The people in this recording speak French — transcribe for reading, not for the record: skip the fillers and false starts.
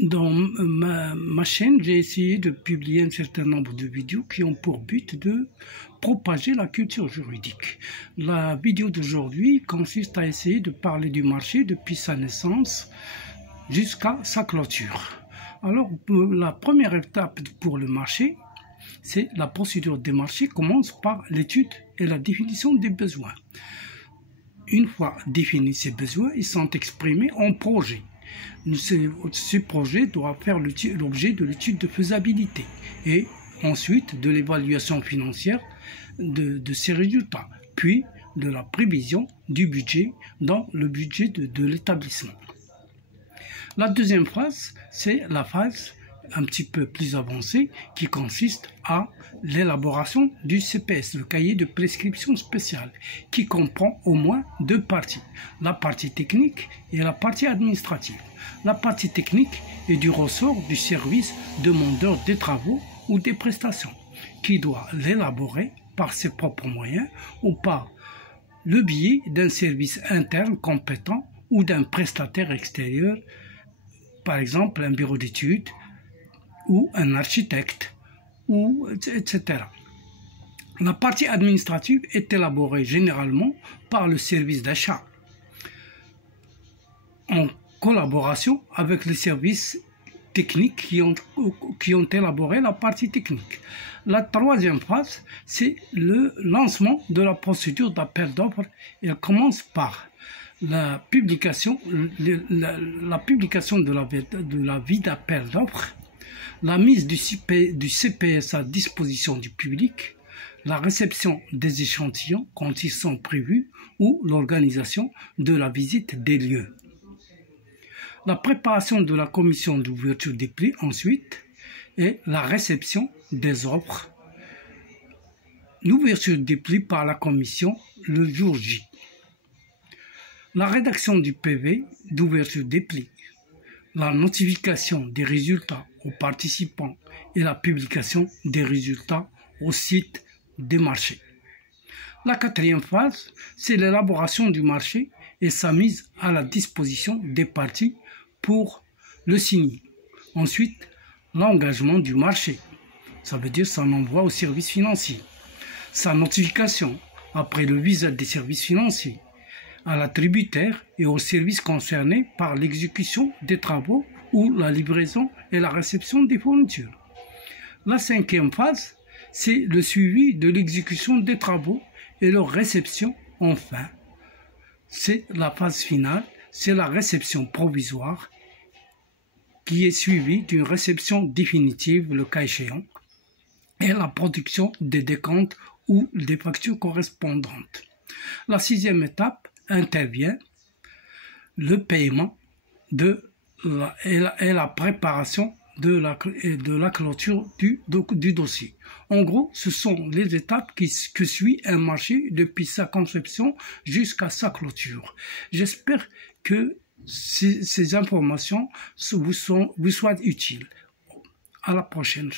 Dans ma chaîne, j'ai essayé de publier un certain nombre de vidéos qui ont pour but de propager la culture juridique. La vidéo d'aujourd'hui consiste à essayer de parler du marché depuis sa naissance jusqu'à sa clôture. Alors, la première étape pour le marché, c'est la procédure des marchés commence par l'étude et la définition des besoins. Une fois définis ces besoins, ils sont exprimés en projet. Ce projet doit faire l'objet de l'étude de faisabilité et ensuite de l'évaluation financière de ces résultats, puis de la prévision du budget dans le budget de l'établissement. La deuxième phase, c'est la phase un petit peu plus avancée qui consiste à l'élaboration du CPS, le cahier de prescription spéciale, qui comprend au moins deux parties, la partie technique et la partie administrative. La partie technique est du ressort du service demandeur des travaux ou des prestations, qui doit l'élaborer par ses propres moyens ou par le biais d'un service interne compétent ou d'un prestataire extérieur, par exemple un bureau d'études, ou un architecte, etc. La partie administrative est élaborée généralement par le service d'achat, en collaboration avec les services techniques qui ont élaboré la partie technique. La troisième phase, c'est le lancement de la procédure d'appel d'offres. Elle commence par la publication de l'avis d'appel d'offres, la mise du CPS à disposition du public, la réception des échantillons quand ils sont prévus ou l'organisation de la visite des lieux. La préparation de la commission d'ouverture des prix ensuite et la réception des offres. L'ouverture des prix par la commission le jour J. La rédaction du PV d'ouverture des prix. La notification des résultats aux participants et la publication des résultats au site des marchés. La quatrième phase, c'est l'élaboration du marché et sa mise à la disposition des parties pour le signer. Ensuite, l'engagement du marché, ça veut dire son envoi au service financier. Sa notification après le visa des services financiers à l'attributaire et aux services concernés par l'exécution des travaux ou la livraison et la réception des fournitures. La cinquième phase, c'est le suivi de l'exécution des travaux et leur réception. Enfin, c'est la phase finale, c'est la réception provisoire qui est suivie d'une réception définitive, le cas échéant, et la production des décomptes ou des factures correspondantes. La sixième étape intervient le paiement et la préparation de la clôture du dossier. En gros, ce sont les étapes que suit un marché depuis sa conception jusqu'à sa clôture. J'espère que ces informations vous soient utiles. À la prochaine.